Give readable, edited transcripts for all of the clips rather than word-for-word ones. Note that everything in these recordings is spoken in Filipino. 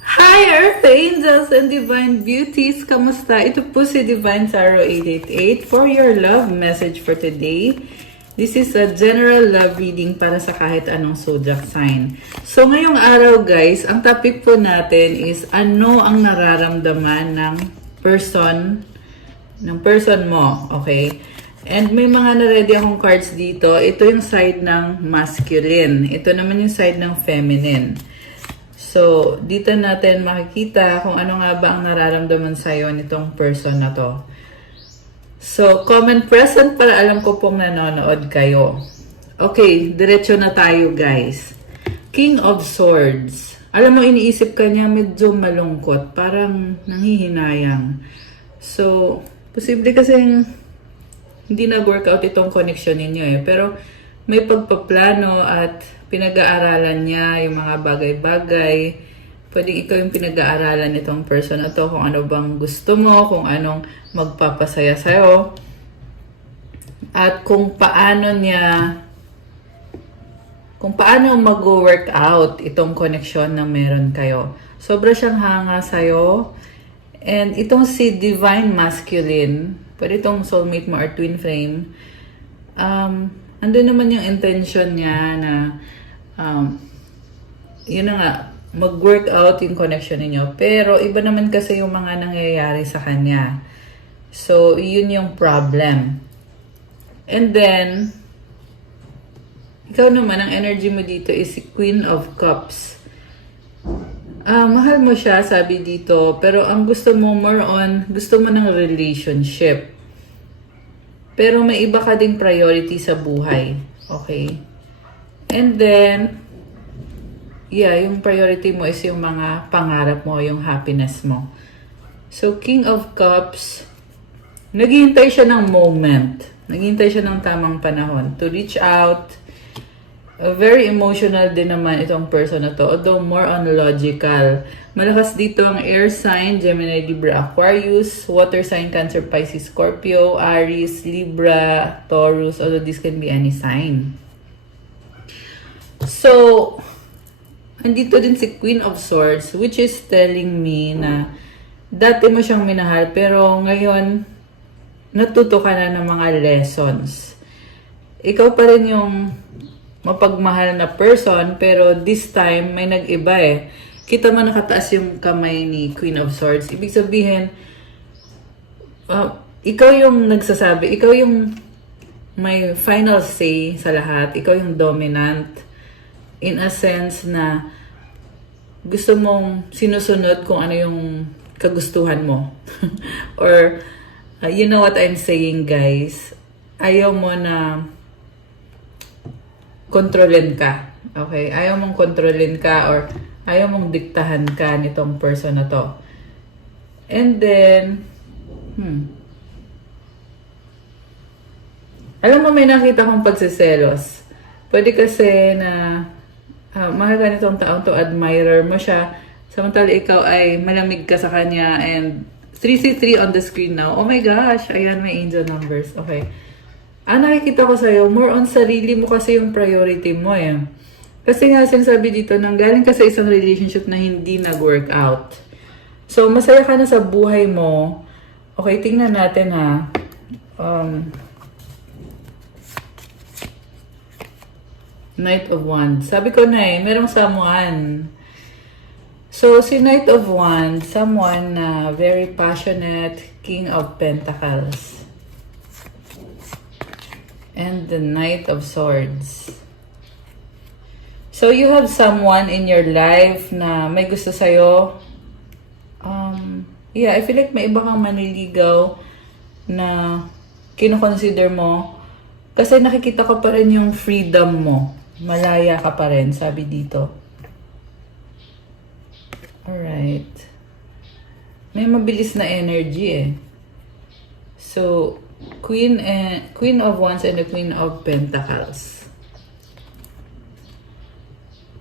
Hi Earth Angels and Divine Beauties! Kamusta? Ito po si Divine Tarot 888 for your love message for today. This is a general love reading para sa kahit anong zodiac sign. So ngayong araw guys, ang topic po natin is ano ang nararamdaman ng person mo, okay? And may mga na-ready akong cards dito. Ito yung side ng masculine. Ito naman yung side ng feminine. So, dito natin makikita kung ano nga ba ang nararamdaman sa'yo nitong person na to. So, comment present para alam ko pong nanonood kayo. Okay, diretso na tayo guys. King of Swords. Alam mo, iniisip ka niya medyo malungkot. Parang nanghihinayang. So, posible kasing hindi nag-workout itong connection ninyo eh. Pero may pagpaplano at pinag-aaralan niya yung mga bagay-bagay. Pwedeng ikaw yung pinag-aaralan nitong person na to, kung ano bang gusto mo, kung anong magpapasaya sa'yo, at kung paano mag-work out itong connection na meron kayo. Sobra siyang hanga sa'yo. And itong si Divine Masculine, pwede itong soulmate mo or twin flame, andun naman yung intention niya na yun na nga, mag-work out yung connection niyo. Pero iba naman kasi yung mga nangyayari sa kanya. So, yun yung problem. And then, ikaw naman, ang energy mo dito is si Queen of Cups. Mahal mo siya, sabi dito. Pero ang gusto mo more on, gusto mo ng relationship. Pero may iba ka ding priority sa buhay. Okay? And then, yeah, yung priority mo is yung mga pangarap mo, yung happiness mo. So, King of Cups, naghihintay siya ng moment. Naghihintay siya ng tamang panahon to reach out. Very emotional din naman itong person na to, although more on logical. Malakas dito ang air sign, Gemini, Libra, Aquarius, water sign, Cancer, Pisces, Scorpio, Aries, Libra, Taurus, although this can be any sign. So, andito din si Queen of Swords, which is telling me na dati mo siyang minahal, pero ngayon, natuto ka na ng mga lessons. Ikaw pa rin yung mapagmahal na person, pero this time, may nag-iba eh. Kita mo nakataas yung kamay ni Queen of Swords. Ibig sabihin, ikaw yung nagsasabi, ikaw yung may final say sa lahat, ikaw yung dominant, in a sense na gusto mong sinusunod kung ano yung kagustuhan mo. Or, you know what I'm saying guys, ayaw mo na kontrolin ka. Okay? Ayaw mong kontrolin ka or ayaw mong diktahan ka nitong person na to. And then, alam mo, may nakita kong pagsiselos. Pwede kasi na mahal ka nitong taong to, admirer mo siya. Samantala ikaw ay malamig ka sa kanya and 3C3 on the screen now. Oh my gosh, ayan, may angel numbers. Okay. Nakikita ko sa'yo, more on sarili mo kasi yung priority mo eh. Kasi nga sinasabi dito, nanggaling ka sa isang relationship na hindi nag-work out. So, masaya ka na sa buhay mo. Okay, tingnan natin ha. Knight of Wands. Sabi ko na eh, merong someone. So, si Knight of Wands, someone na very passionate, King of Pentacles. And the Knight of Swords. So, you have someone in your life na may gusto sa'yo. Yeah, I feel like may iba kang manliligaw na kinoconsider mo. Kasi nakikita ko pa rin yung freedom mo. Malaya ka pa rin, sabi dito. Alright. May mabilis na energy eh. So, Queen of Wands and the Queen of Pentacles.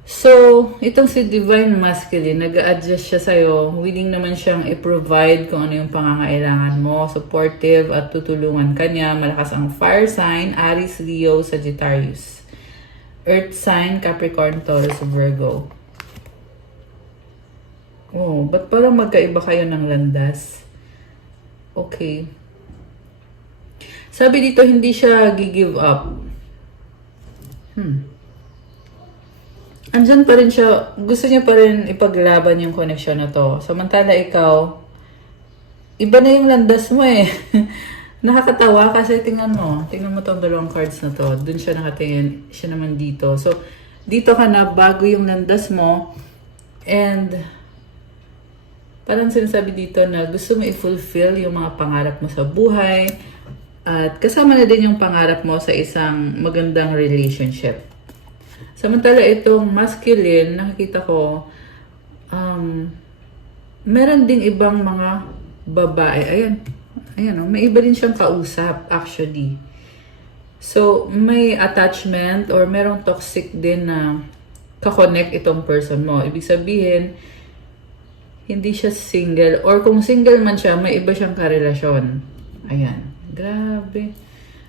So, itong si Divine Masculine, nag-a-adjust siya sa'yo. Willing naman siyang i-provide kung ano yung pangangailangan mo. Supportive at tutulungan ka niya. Malakas ang fire sign, Aries, Leo, Sagittarius. Earth sign, Capricorn, Taurus, Virgo. Oh, ba't parang magkaiba kayo ng landas? Okay. Sabi dito, hindi siya gi-give up. Andyan pa rin siya, gusto niya pa rin ipaglaban yung connection na to. Samantala ikaw, iba na yung landas mo eh. Nakakatawa kasi tingnan mo tong dalawang cards na to. Dun siya nakatingin, siya naman dito. So, dito ka na bago yung landas mo and parang sinasabi dito na gusto mo i-fulfill yung mga pangarap mo sa buhay at kasama na din yung pangarap mo sa isang magandang relationship. Samantala itong masculine, nakikita ko, meron ding ibang mga babae. Ayan, may iba din siyang kausap actually. So, may attachment or merong toxic din na kakonect itong person mo. Ibig sabihin, hindi siya single. Or kung single man siya, may iba siyang karelasyon. Ayan. Grabe.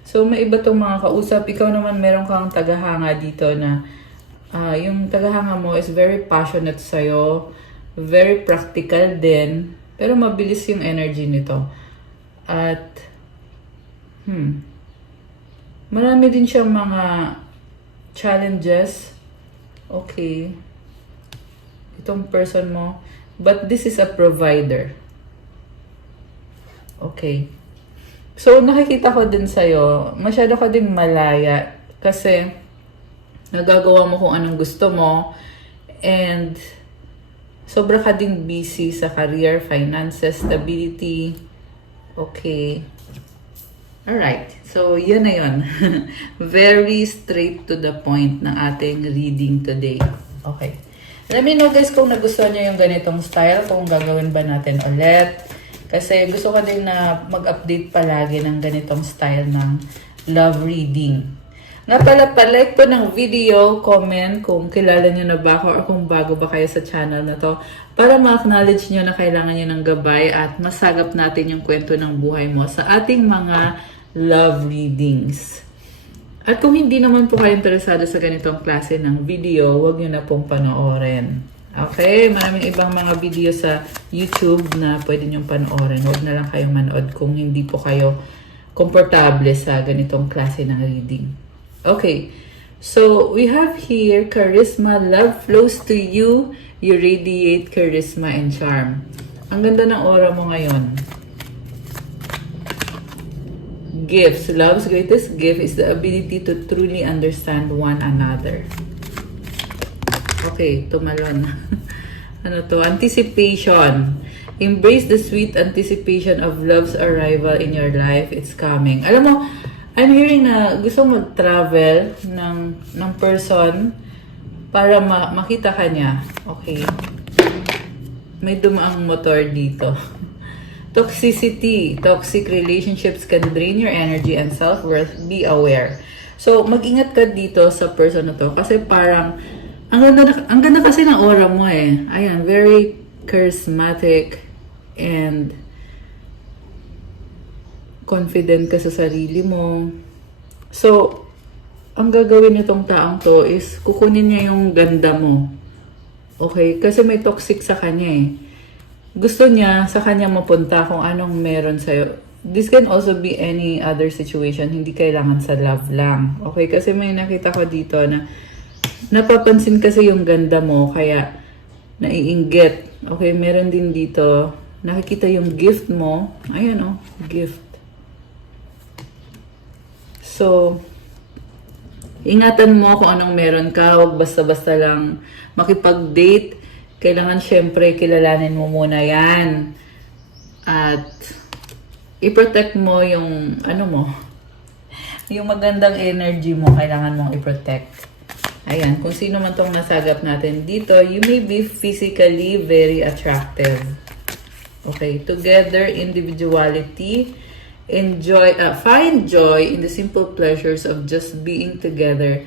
So, may iba tong mga kausap. Ikaw naman meron kang tagahanga dito na yung tagahanga mo is very passionate sa'yo. Very practical din. Pero mabilis yung energy nito. At, marami din siyang mga challenges. Okay. Itong person mo. But this is a provider. Okay. So, nakikita ko din sa'yo, masyado ka din malaya kasi nagagawa mo kung anong gusto mo and sobra ka din busy sa career, finances, stability. Okay. Alright. So, yun na yun. Very straight to the point ng ating reading today. Okay. Let me know guys kung nagustuhan nyo yung ganitong style, kung gagawin ba natin ulit. Kasi gusto ko din na mag-update palagi ng ganitong style ng love reading. Nga pala, palike po ng video, comment kung kilala nyo na ba ako or kung bago ba kayo sa channel na to para ma-acknowledge nyo na kailangan nyo ng gabay at masagap natin yung kwento ng buhay mo sa ating mga love readings. At kung hindi naman po kayo interesado sa ganitong klase ng video, huwag nyo na pong panoorin. Okay, maraming ibang mga video sa YouTube na pwede nyong panoorin. Huwag na lang kayong manood kung hindi po kayo komportable sa ganitong klase ng reading. Okay, so we have here charisma, love flows to you, you radiate charisma and charm. Ang ganda ng aura mo ngayon. Gifts. Love's greatest gift is the ability to truly understand one another. Okay, tumalon. Ano to? Anticipation. Embrace the sweet anticipation of love's arrival in your life. It's coming. Alam mo, I'm hearing na gusto mag-travel ng person para makita ka niya. Okay. May dumaang motor dito. Toxicity. Toxic relationships can drain your energy and self-worth. Be aware. So, mag-ingat ka dito sa person na to kasi parang ang ganda kasi ng aura mo eh. Ayan, very charismatic and confident ka sa sarili mo. So, ang gagawin nitong taong to is kukunin niya yung ganda mo. Okay? Kasi may toxic sa kanya eh. Gusto niya sa kanya mapunta kung anong meron sa'yo. This can also be any other situation. Hindi kailangan sa love lang. Okay? Kasi may nakita ko dito na napapansin kasi yung ganda mo, kaya naiinggit. Okay, meron din dito, nakikita yung gift mo. Ayan gift. So, ingatan mo kung anong meron ka. Huwag basta-basta lang makipag-date. Kailangan syempre kilalanin mo muna yan. At i-protect mo yung yung magandang energy mo, kailangan mong i-protect. Ayan, kung sino man tong nasagap natin dito, you may be physically very attractive. Okay, together, individuality, find joy in the simple pleasures of just being together.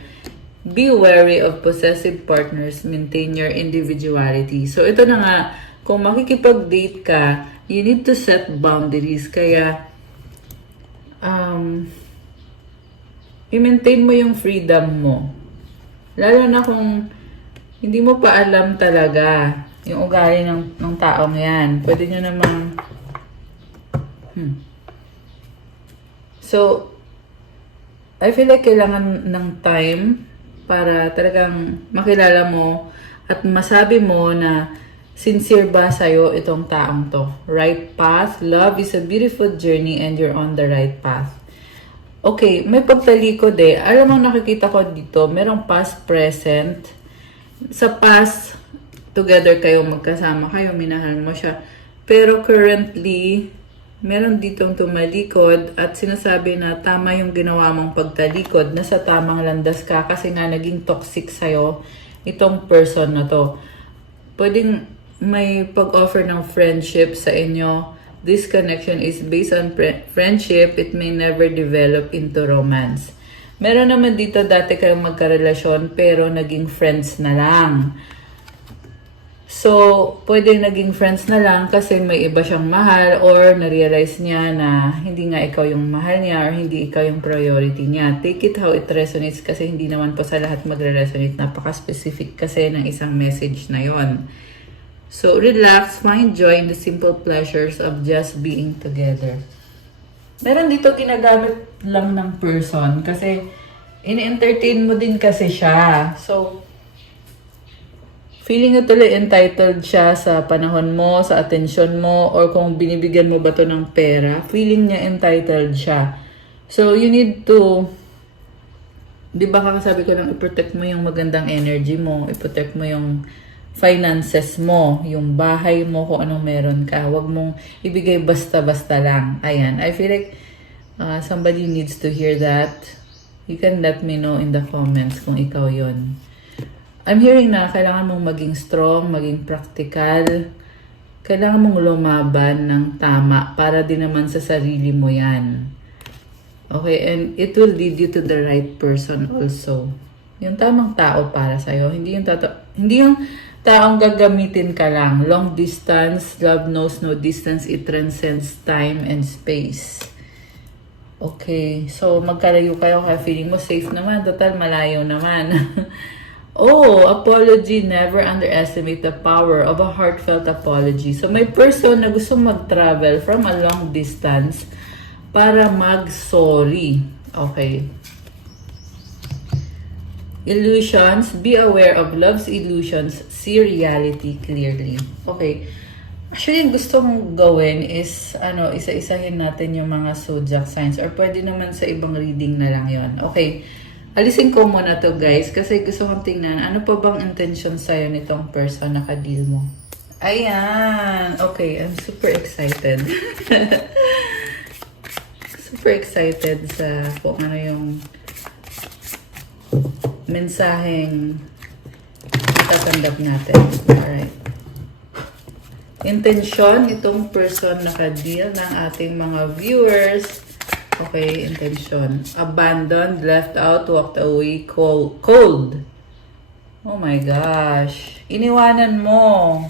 Be wary of possessive partners, maintain your individuality. So, ito na nga, kung makikipag-date ka, you need to set boundaries. Kaya, i-maintain mo yung freedom mo. Lalo na kung hindi mo pa alam talaga yung ugali ng taong yan. Pwede nyo namang... So, I feel like kailangan ng time para talagang makilala mo at masabi mo na sincere ba sa'yo itong taong to. Right path. Love is a beautiful journey and you're on the right path. Okay, may pagtalikod eh. Alam mo, nakikita ko dito, merong past, present. Sa past, together kayo, magkasama kayo, minahal mo siya. Pero currently, meron ditong tumalikod at sinasabi na tama yung ginawa mong pagtalikod, nasa tamang landas ka kasi nga naging toxic sa'yo itong person na to. Pwedeng may pag-offer ng friendship sa inyo. This connection is based on friendship. It may never develop into romance. Meron naman dito dati kayong magkarelasyon pero naging friends na lang. So, pwede naging friends na lang kasi may iba siyang mahal or na-realize niya na hindi nga ikaw yung mahal niya or hindi ikaw yung priority niya. Take it how it resonates kasi hindi naman po sa lahat magre-resonate. Napaka-specific kasi ng isang message na yon. So, relax, find joy in the simple pleasures of just being together. Meron dito ginagamit lang ng person kasi in-entertain mo din kasi siya. So, feeling na tuloy entitled siya sa panahon mo, sa attention mo, or kung binibigyan mo ba to ng pera, feeling niya entitled siya. So, you need to, di ba kakasabi ko lang, i-protect mo yung magandang energy mo, i-protect mo yung finances mo, yung bahay mo, kung anong meron ka. Huwag mong ibigay basta-basta lang. Ayan. I feel like somebody needs to hear that. You can let me know in the comments kung ikaw yon. I'm hearing na kailangan mong maging strong, maging practical. Kailangan mong lumaban ng tama para din naman sa sarili mo yan. Okay? And it will lead you to the right person also. Yung tamang tao para sa'yo. Hindi yung taong gagamitin ka lang. Long distance, love knows no distance. It transcends time and space. Okay. So, magkalayo kayo kaya feeling mo safe naman. Total, malayo naman. Oh, apology. Never underestimate the power of a heartfelt apology. So, may person na gusto mag-travel from a long distance para mag-sorry. Okay. Illusions. Be aware of love's illusions. See reality clearly. Okay. Actually, yung gusto mong gawin is, isa-isahin natin yung mga zodiac signs or pwede naman sa ibang reading na lang yon. Okay. Alisin ko muna to guys kasi gusto kong tingnan ano pa bang intention sa'yo nitong person na ka-deal mo. Ayan. Okay. I'm super excited. Super excited sa kung ano yung mensaheng tatanggap natin. Alright. Intention, itong person na ka-deal ng ating mga viewers. Okay, intention. Abandoned, left out, walked away, cold. Oh my gosh. Iniwanan mo.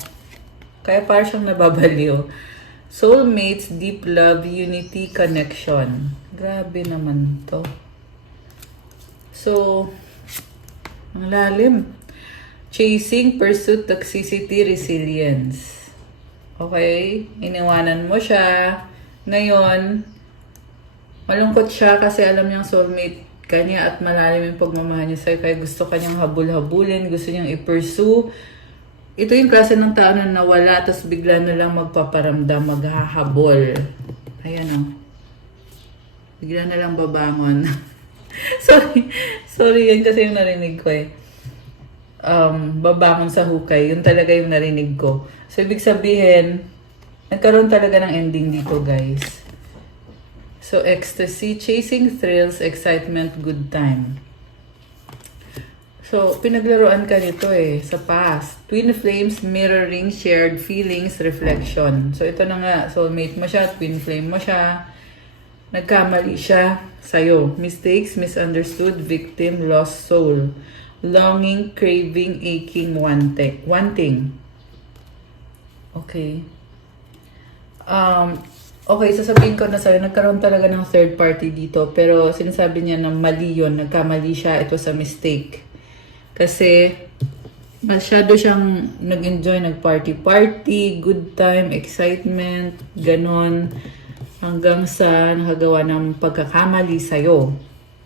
Kaya parang siyang nababaliw. Soulmates, deep love, unity, connection. Grabe naman to. So, ang lalim. Chasing, pursuit, toxicity, resilience. Okay? Iniwanan mo siya. Ngayon, malungkot siya kasi alam niyang soulmate kanya at malalim yung pagmamahal niya sa'yo. Kaya gusto kanyang habul-habulin, gusto niyang i-pursue. Ito yung klase ng tao na nawala tapos bigla na lang magpaparamdam, maghahabol. Ayan o. Bigla na lang babangon. Sorry yan kasi yung narinig ko eh. Babangon sa hukay. Yun talaga yung narinig ko. So, ibig sabihin, nagkaroon talaga ng ending dito, guys. So, ecstasy, chasing thrills, excitement, good time. So, pinaglaruan ka nito eh, sa past. Twin flames, mirroring, shared feelings, reflection. So, ito na nga, soulmate mo siya, twin flame mo siya. Nagkamali siya sa'yo. Mistakes, misunderstood, victim, lost soul. Longing, craving, aching, wanting. Okay. Okay, sasabihin ko na sa'yo, nagkaroon talaga ng third party dito. Pero sinasabi niya na mali yun, nagkamali siya, it was a mistake. Kasi, masyado siyang nag-enjoy, nag-party-party, good time, excitement, ganon. Hanggang sa nakagawa ng pagkakamali sa'yo.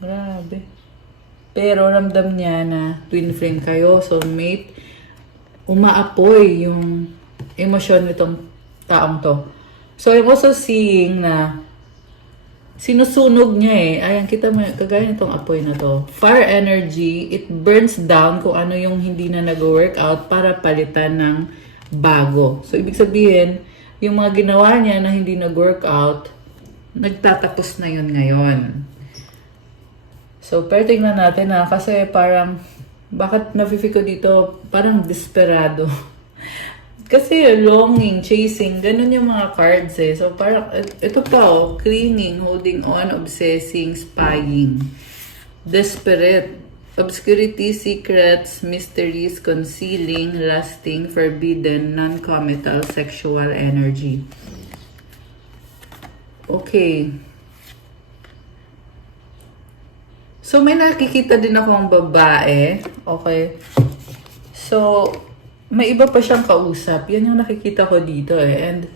Grabe. Pero ramdam niya na twin flame kayo, soulmate. Umaapoy yung emosyon nitong taong to. So, I'm also seeing na sinusunog niya eh. Ayan, kita mo, kagaya nitong apoy na to. Fire energy, it burns down kung ano yung hindi na nag-workout para palitan ng bago. So, ibig sabihin, yung mga ginawa niya na hindi nag-workout, nagtatapos na yun ngayon. So, pero tingnan natin na kasi parang, bakit nafe-feel ko dito, parang desperado. Kasi longing, chasing, ganun yung mga cards eh. So parang, ito pa oh, clinging, holding on, obsessing, spying, desperate, obscurity, secrets, mysteries, concealing, lasting, forbidden, non-committal, sexual energy. Okay. So may nakikita din akong babae. Okay. So, may iba pa siyang kausap. Yan yung nakikita ko dito eh. And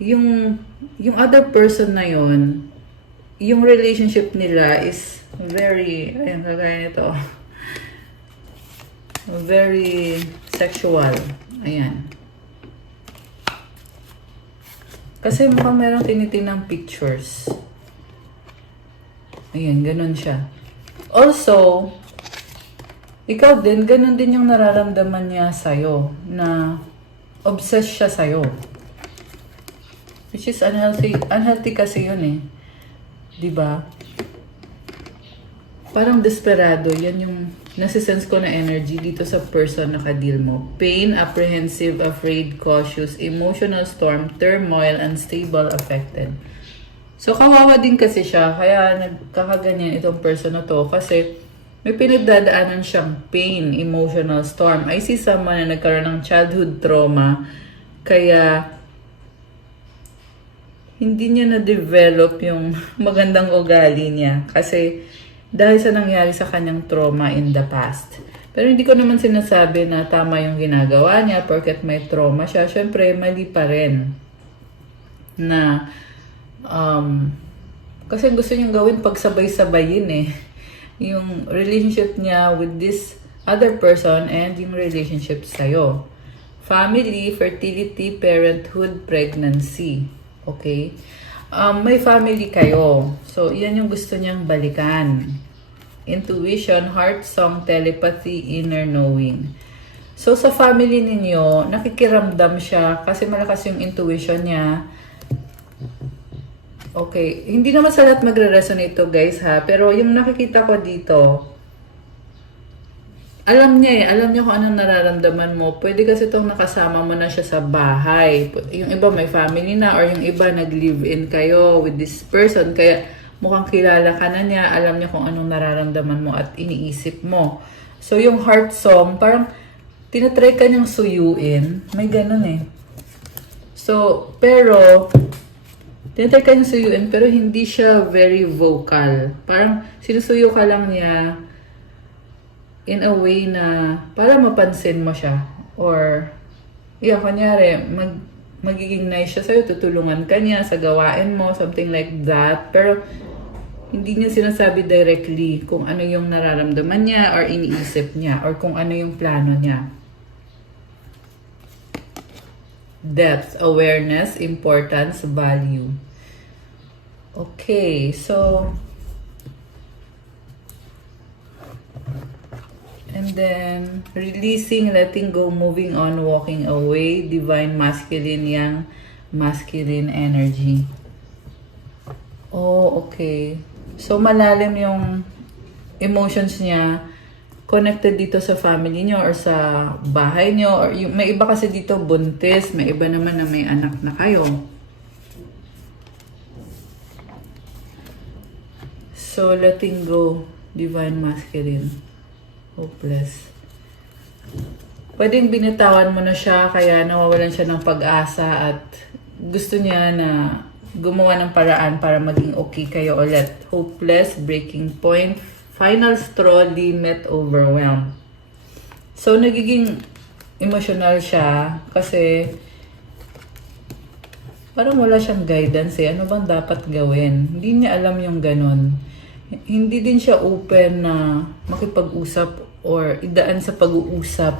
yung other person na yun, yung relationship nila is very, ayan, kagaya nito. Very sexual. Ayan. Kasi mukhang merong tinitinang pictures. Ayan, ganun siya. Also, ikaw din, ganun din yung nararamdaman niya sa'yo, na obsessed siya sa'yo. Which is unhealthy. Unhealthy kasi yun eh. Diba? Parang desperado. Yan yung nasisense ko na energy dito sa person na ka-deal mo. Pain, apprehensive, afraid, cautious, emotional storm, turmoil, unstable, affected. So, kawawa din kasi siya. Kaya nagkakaganyan itong person na to. Kasi may pinagdadaanan siyang pain, emotional storm. I see someone na nagkaroon ng childhood trauma, kaya hindi niya na-develop yung magandang ugali niya. Kasi dahil sa nangyari sa kanyang trauma in the past. Pero hindi ko naman sinasabi na tama yung ginagawa niya porket may trauma siya. Siyempre, mali pa rin. Na, kasi gusto niyang gawin pagsabay-sabayin eh. Yung relationship niya with this other person and yung relationship sa'yo. Family, fertility, parenthood, pregnancy. Okay? May family kayo. So, yan yung gusto niyang balikan. Intuition, heart song, telepathy, inner knowing. So, sa family ninyo, nakikiramdam siya kasi malakas yung intuition niya. Okay, hindi naman sa lahat magre-resonate to guys ha, pero yung nakikita ko dito, alam niya eh, alam niya kung anong nararamdaman mo. Pwede kasi itong nakasama mo na siya sa bahay. Yung iba may family na or yung iba nag-live-in kayo with this person, kaya mukhang kilala ka na niya, alam niya kung anong nararamdaman mo at iniisip mo. So yung heart song, parang tinatry ka niyang suyuin, may ganun eh. So, pero tinatry ka niyang suyuin, pero hindi siya very vocal. Parang sinusuyo ka lang niya in a way na para mapansin mo siya. Or, kunyari, magiging nice siya sa'yo, tutulungan ka niya sa gawain mo, something like that. Pero, hindi niya sinasabi directly kung ano yung nararamdaman niya or iniisip niya or kung ano yung plano niya. Depth, awareness, importance, value. Okay, so and then releasing, letting go, moving on, walking away, divine masculine, yang masculine energy. Oh, okay. So malalim yung emotions niya connected dito sa family niyo or sa bahay niyo or yung, may iba kasi dito buntis, may iba naman na may anak na kayo. So, letting go, divine masculine, hopeless. Pwedeng binitawan mo na siya, kaya nawawalan siya ng pag-asa at gusto niya na gumawa ng paraan para maging okay kayo ulit. Hopeless, breaking point, final straw, limit, overwhelmed. So, nagiging emotional siya kasi parang wala siyang guidance eh. Ano bang dapat gawin? Hindi niya alam yung ganun. Hindi din siya open na makipag-usap or idaan sa pag-uusap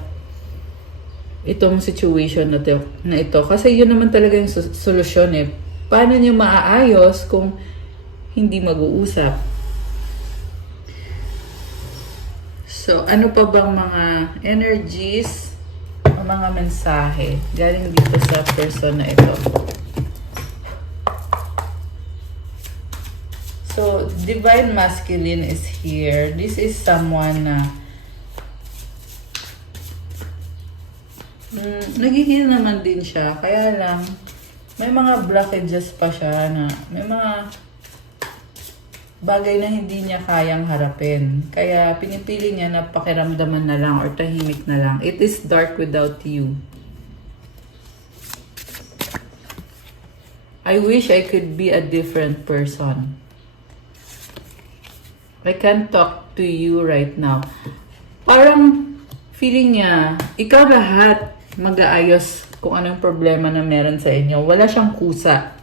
itong situation na ito. Kasi yun naman talaga yung solusyon eh. Paano niya maaayos kung hindi mag-uusap? So, ano pa bang mga energies o mga mensahe galing dito sa person na ito? So, Divine Masculine is here. This is someone na nagigil naman din siya. Kaya lang, may mga blockages pa siya na may mga bagay na hindi niya kayang harapin. Kaya pinipili niya na pakiramdaman na lang or tahimik na lang. It is dark without you. I wish I could be a different person. I can't talk to you right now. Parang feeling niya, ikaw lahat mag-aayos kung anong problema na meron sa inyo. Wala siyang kusa.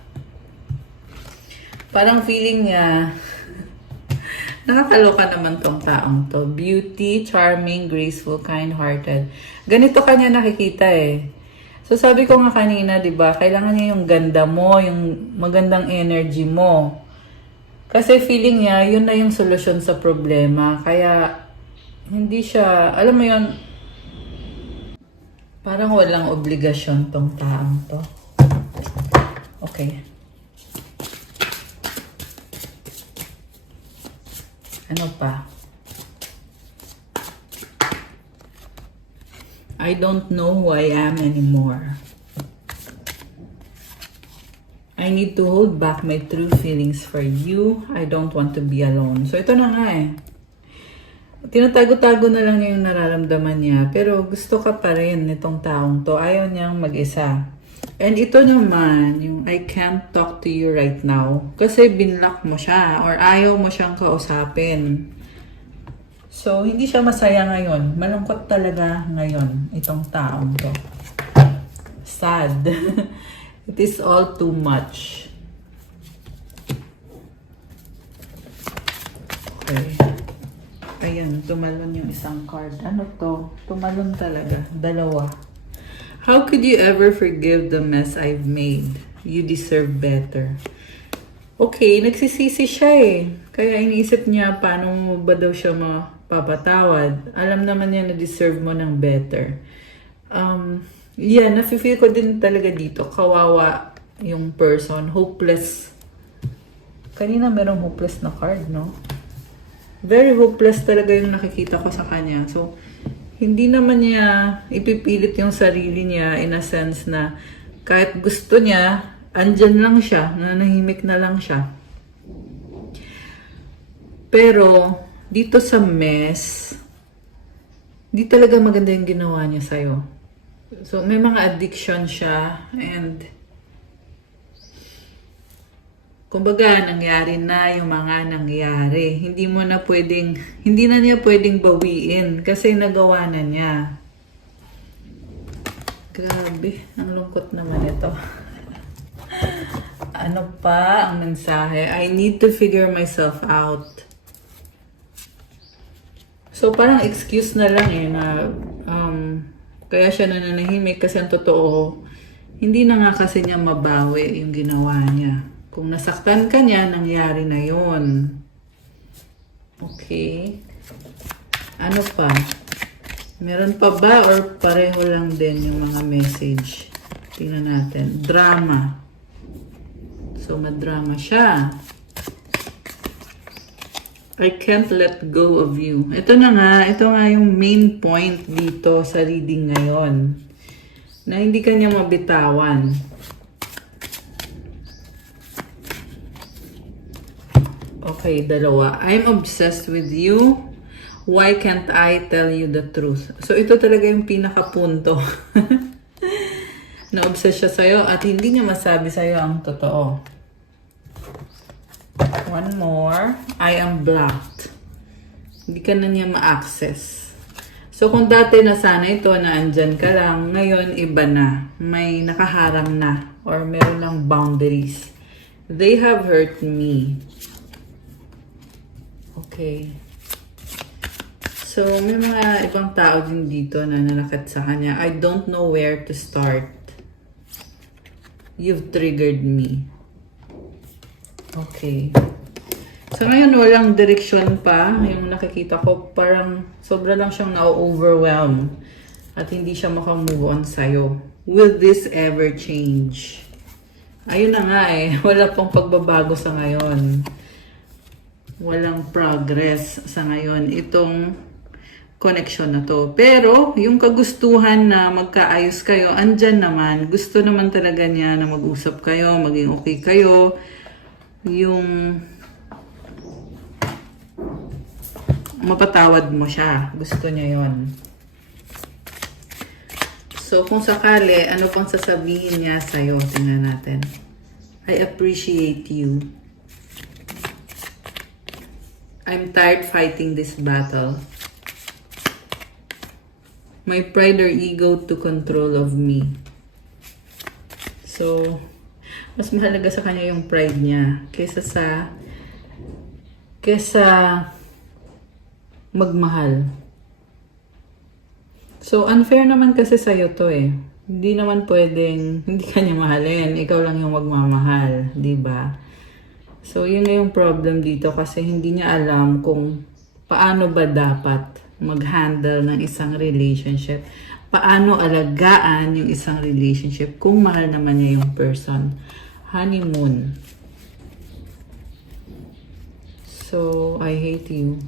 Parang feeling niya, nakakaloka naman tong taong to. Beauty, charming, graceful, kind-hearted. Ganito kanya nakikita eh. So sabi ko nga kanina, 'di ba? Kailangan niya yung ganda mo, yung magandang energy mo. Kasi feeling niya, yun na yung solusyon sa problema. Kaya hindi siya, alam mo yun, parang walang obligasyon tong taong to. Okay. Ano pa? I don't know who I am anymore. I need to hold back my true feelings for you. I don't want to be alone. So ito na nga eh. Tinatago-tago na lang niya yung nararamdaman niya. Pero gusto ka pa rin nitong taong to. Ayaw niyang mag-isa. And ito naman, yung I can't talk to you right now. Kasi binlock mo siya or ayaw mo siyang kausapin. So, hindi siya masaya ngayon. Malungkot talaga ngayon itong taong to. Sad. It is all too much. Okay. Ayan, tumalon yung isang card. Ano to? Tumalon talaga. Dalawa. How could you ever forgive the mess I've made? You deserve better. Okay, nagsisisi siya eh. Kaya iniisip niya paano mo ba daw siya mapapatawad. Alam naman niya na deserve mo ng better. Yeah, nafe-feel ko din talaga dito. Kawawa yung person. Hopeless. Kanina merong hopeless na card, no? Very hopeless talaga yung nakikita ko sa kanya. So, hindi naman niya ipipilit yung sarili niya in a sense na kahit gusto niya, andyan lang siya, nanahimik na lang siya. Pero, dito sa mess, di talaga maganda yung ginawa niya sa'yo. So, may mga addiction siya and kumbaga, nangyari na yung mga nangyari. Hindi na niya pwedeng bawiin kasi nagawa na niya. Grabe, ang lungkot naman ito. Ano pa ang mensahe? I need to figure myself out. So, parang excuse na lang eh na kaya siya nananahimik kasi ang totoo, hindi na nga kasi niya mabawi yung ginawa niya. Kung nasaktan ka niya, nangyari na yon. Okay. Ano pa? Meron pa ba or pareho lang din yung mga message? Tingnan natin. Drama. So, madrama siya. I can't let go of you. Ito nga yung main point dito sa reading ngayon. Na hindi ka niya mabitawan. Okay, dalawa. I'm obsessed with you. Why can't I tell you the truth? So, ito talaga yung pinakapunto. Na-obsess siya sa'yo at hindi niya masabi sa'yo ang totoo. One more. I am blocked. Hindi ka na niya ma-access. So, kung dati nasanay ito na andyan ka lang, ngayon iba na. May nakaharang na or meron ng boundaries. They have hurt me. Okay. So, may mga ibang tao din dito na nalakat sa kanya. I don't know where to start. You've triggered me. Okay. So, ngayon walang direksyon pa. Yung nakikita ko, parang sobra lang siyang na-overwhelm. At hindi siya makamove on sa'yo. Will this ever change? Ayun na nga eh. Wala pong pagbabago sa ngayon. Walang progress sa ngayon. Itong connection na to. Pero, yung kagustuhan na magkaayos kayo, andyan naman. Gusto naman talaga niya na mag-usap kayo, maging okay kayo. Yung mapatawad mo siya. Gusto niya yon. So, kung sakali, ano pang sasabihin niya sa'yo? Tingnan natin. I appreciate you. I'm tired fighting this battle. My pride or ego to control of me. So, mas mahalaga sa kanya yung pride niya kesa magmahal. So, unfair naman kasi sa'yo to eh. Hindi naman pwedeng, hindi ka niya mahalin. Ikaw lang yung magmamahal. Diba? So, yun na yung problem dito kasi hindi niya alam kung paano ba dapat mag-handle ng isang relationship. Paano alagaan yung isang relationship kung mahal naman niya yung person. Honeymoon. So, I hate you.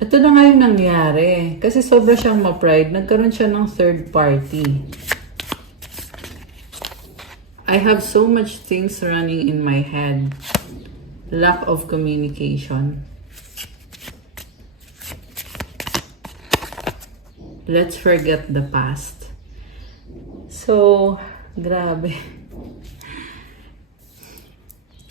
Ito na nga yung nangyari. Kasi sobra siyang ma-pride. Nagkaroon siya ng third party. I have so much things running in my head. Lack of communication. Let's forget the past. So, grabe.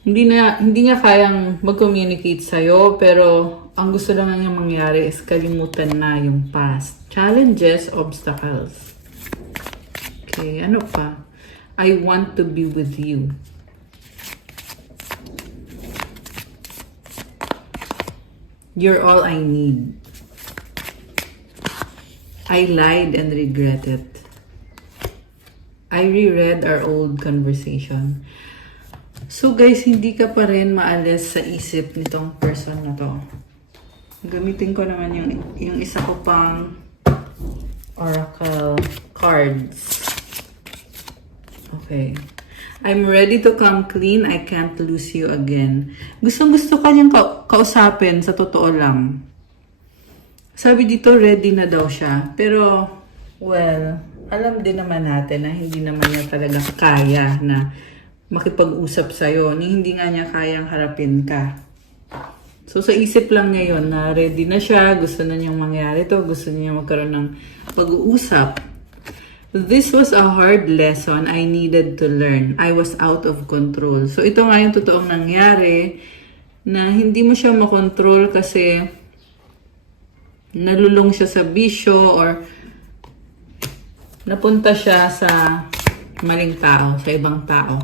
Hindi niya kayang mag-communicate sa'yo, pero ang gusto lang niya mangyari is kalimutan na yung past. Challenges, obstacles. Okay, ano pa? I want to be with you. You're all I need. I lied and regret it. I reread our old conversation. So guys, hindi ka pa rin maalis sa isip nitong person na to. Gamitin ko naman yung isa ko pang oracle cards. Okay. I'm ready to come clean. I can't lose you again. Gusto ka niyang kausapin sa totoo lang. Sabi dito, ready na daw siya. Pero, well, alam din naman natin na hindi naman niya talaga kaya na makipag-usap sa'yo. Hindi nga niya kayang harapin ka. So, sa isip lang niya yun na ready na siya, gusto na niyang mangyari to, gusto niya magkaroon ng pag-uusap. This was a hard lesson I needed to learn. I was out of control. So, ito nga yung totoong nangyari na hindi mo siya makontrol kasi nalulong siya sa bisyo or napunta siya sa maling tao, sa ibang tao.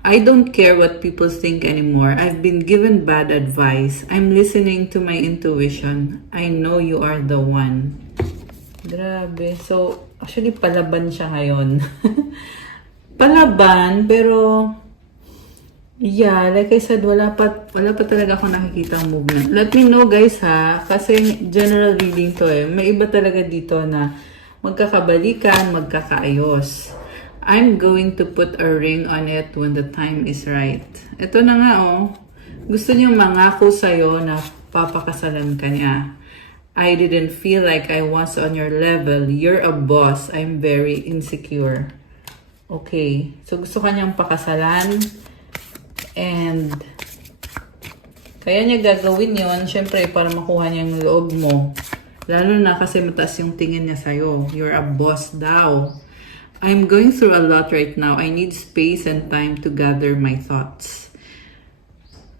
I don't care what people think anymore. I've been given bad advice. I'm listening to my intuition. I know you are the one. Grabe. So, actually, palaban siya ngayon. Palaban, pero yeah, like I said, wala pa talaga akong nakikita movement. Let me know guys ha, kasi general reading to eh. May iba talaga dito na magkakabalikan, magkakaayos. I'm going to put a ring on it when the time is right. Ito na nga oh. Gusto niyang mangako sa'yo na papakasalan ka niya. I didn't feel like I was on your level. You're a boss. I'm very insecure. Okay. So gusto ka niyang pakasalan. And kaya niya gagawin yon syempre para makuha niya yung loob mo. Lalo na kasi mataas yung tingin niya sa'yo. You're a boss daw. I'm going through a lot right now. I need space and time to gather my thoughts.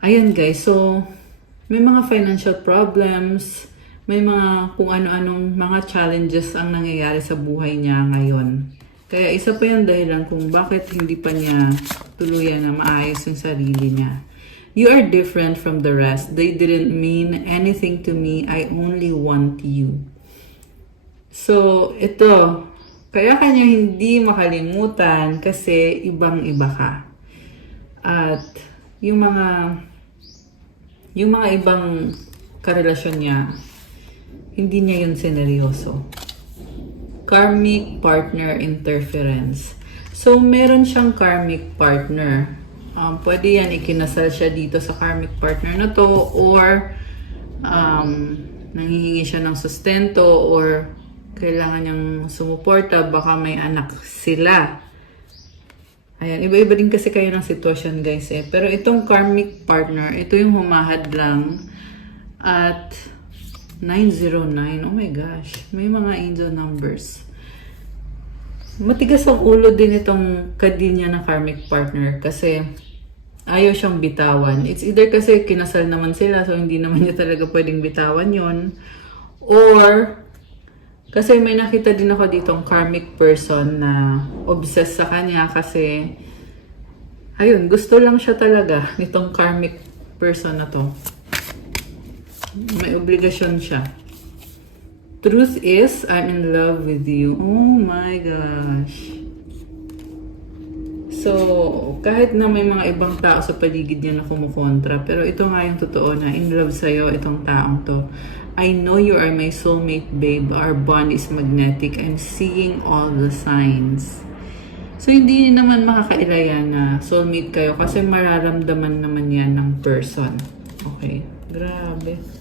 Ayan guys, so may mga financial problems, may mga kung ano-anong mga challenges ang nangyayari sa buhay niya ngayon. Kaya isa pa yung dahilan kung bakit hindi pa niya tuluyan na maayos yung sarili niya. You are different from the rest. They didn't mean anything to me. I only want you. So, ito. Kaya kanya hindi makalimutan kasi ibang-iba ka. At yung mga ibang karelasyon niya, hindi niya yun sineryoso. Karmic partner interference. So, meron siyang karmic partner. Pwede yan, ikinasal siya dito sa karmic partner na to, or nanghihingi siya ng sustento, or kailangan niyang sumuporta, baka may anak sila. Ayan, iba-iba din kasi kayo ng sitwasyon, guys, eh. Pero itong karmic partner, ito yung humahad lang at 909. Oh my gosh, may mga angel numbers. Matigas ang ulo din itong kadinya ng karmic partner kasi ayaw siyang bitawan. It's either kasi kinasal naman sila, so hindi naman niya talaga pwedeng bitawan yon, or kasi may nakita din ako ditong karmic person na obsessed sa kanya kasi ayun, gusto lang siya talaga nitong karmic person na to. May obligasyon siya. Truth is, I'm in love with you. Oh my gosh. So, kahit na may mga ibang tao sa paligid niya na kumukontra, pero ito nga yung totoo na in love sa'yo itong taong to. I know you are my soulmate, babe. Our bond is magnetic. I'm seeing all the signs. So, hindi naman makakailaya na soulmate kayo kasi mararamdaman naman yan ng person. Okay. Grabe.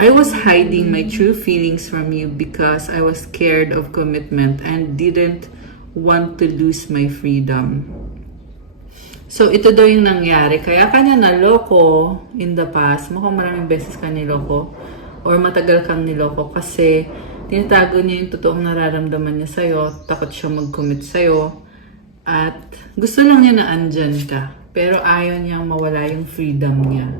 I was hiding my true feelings from you because I was scared of commitment and didn't want to lose my freedom. So, ito daw yung nangyari. Kaya kanya naloko in the past. Mukhang maraming beses ka niloko or matagal kang niloko kasi tinatago niya yung totoong nararamdaman niya sa'yo. Takot siya mag-commit sa'yo. At gusto lang niya na andyan ka. Pero ayaw niyang mawala yung freedom niya.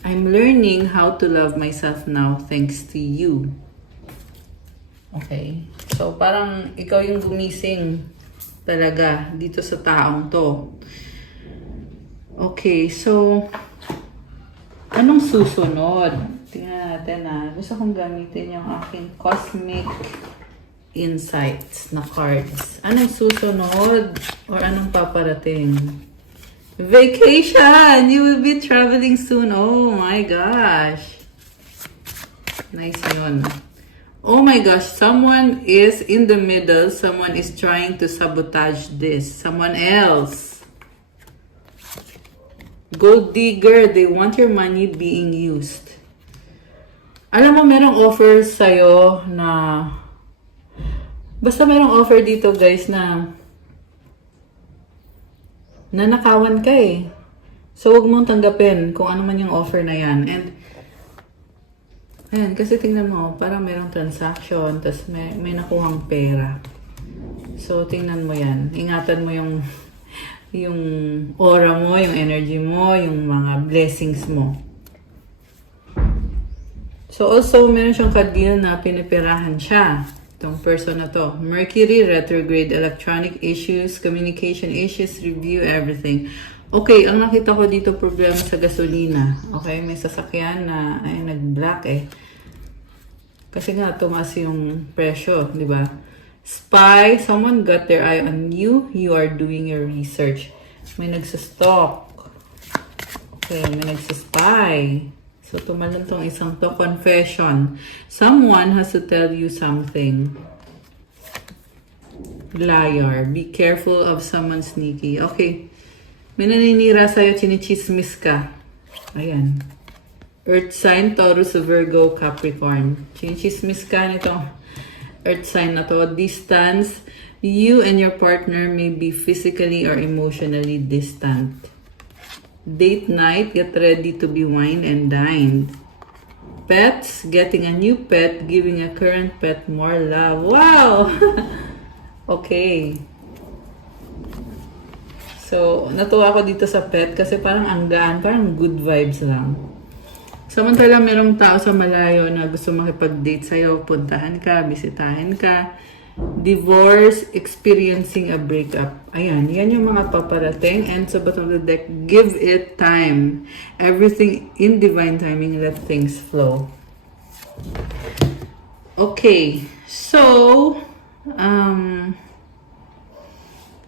I'm learning how to love myself now thanks to you. Okay. So, parang ikaw yung gumising talaga dito sa taong to. Okay, so anong susunod? Tingnan natin gusto kong gamitin yung aking cosmic insights na cards. Anong susunod? Or anong paparating? Vacation! You will be traveling soon. Oh my gosh. Nice yun. Oh my gosh, someone is in the middle. Someone is trying to sabotage this. Someone else. Gold digger, they want your money being used. Alam mo, merong offer sa'yo na... Basta merong offer dito, guys, na nanakawan ka eh. So, huwag mong tanggapin kung ano man yung offer na yan. And ayan, kasi tingnan mo, parang merong transaction, tas may nakuhang pera. So, tingnan mo yan. Ingatan mo yung aura mo, yung energy mo, yung mga blessings mo. So, also, meron siyang ka-deal na pinipirahan siya. Itong person na to. Mercury, retrograde, electronic issues, communication issues, review everything. Okay, ang nakita ko dito problema sa gasolina. Okay, may sasakyan na ay nag-black eh. Kasi nga tumaas yung presyo, di ba? Spy, someone got their eye on you. You are doing your research. May nagsastalk. Okay, may nagsaspy. So tumalon tong isang to. Confession. Someone has to tell you something. Liar. Be careful of someone sneaky. Okay. May naninira sa'yo, chinichismis ka. Ayan. Earth sign, Taurus, Virgo, Capricorn. Chinichismis ka nitong Earth sign na to. Distance. You and your partner may be physically or emotionally distant. Date night, get ready to be wined and dined. Pets, getting a new pet, giving a current pet more love. Wow! Okay. So, natuwa ako dito sa pet kasi parang ang gaan, parang good vibes lang. Samantala, merong tao sa malayo na gusto makipag-date sa'yo, puntahan ka, bisitahin ka. Divorce, experiencing a breakup. Ayan, yan yung mga paparating. And sa bottom of the deck, give it time. Everything in divine timing, let things flow. Okay, so,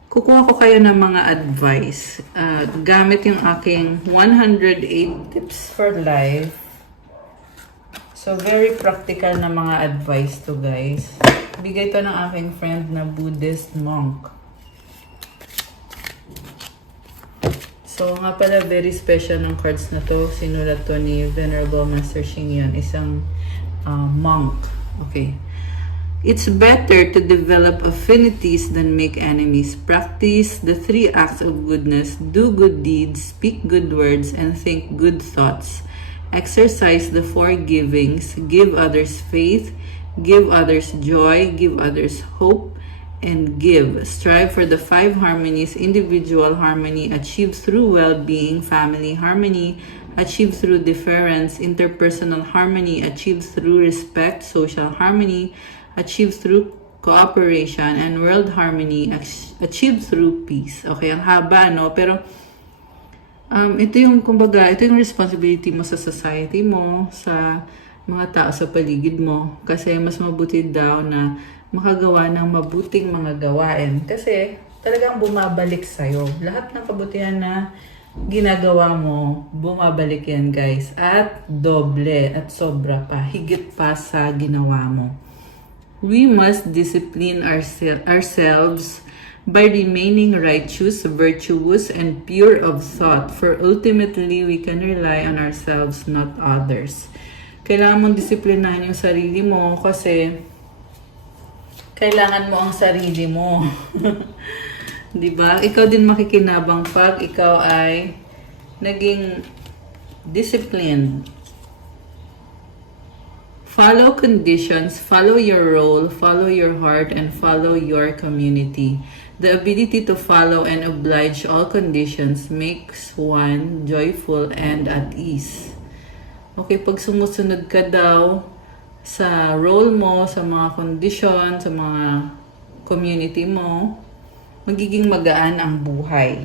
kukuha ko kayo ng mga advice. Gamit yung aking 108 tips for life. So, very practical na mga advice to, guys. Bigay to ng aking friend na Buddhist monk. So, nga pala, very special ng cards na to. Sinulat to ni Venerable Master Xing Yun, isang monk. Okay. It's better to develop affinities than make enemies. Practice the 3 acts of goodness. Do good deeds, speak good words, and think good thoughts. Exercise the 4 givings. Give others faith, give others joy, give others hope, and give. Strive for the 5 harmonies. Individual harmony achieved through well-being, family harmony achieved through deference, interpersonal harmony achieved through respect, social harmony achieved through cooperation, and world harmony achieved through peace. Okay, ang haba, no? Pero, ito yung, kumbaga, ito yung responsibility mo sa society mo, sa mga tao sa paligid mo. Kasi mas mabuti daw na makagawa ng mabuting mga gawain. Kasi, talagang bumabalik sa'yo. Lahat ng kabutihan na ginagawa mo, bumabalik yan, guys. At doble, at sobra pa. Higit pa sa ginawa mo. We must discipline ourselves by remaining righteous, virtuous, and pure of thought, for ultimately we can rely on ourselves, not others. Kailangan mong disiplinahin yung sarili mo kasi kailangan mo ang sarili mo. Diba? Ikaw din makikinabang pag ikaw ay naging disciplined. Follow conditions, follow your role, follow your heart, and follow your community. The ability to follow and oblige all conditions makes one joyful and at ease. Okay, pag sumusunod ka daw sa role mo, sa mga kondisyon, sa mga community mo, magiging magaan ang buhay.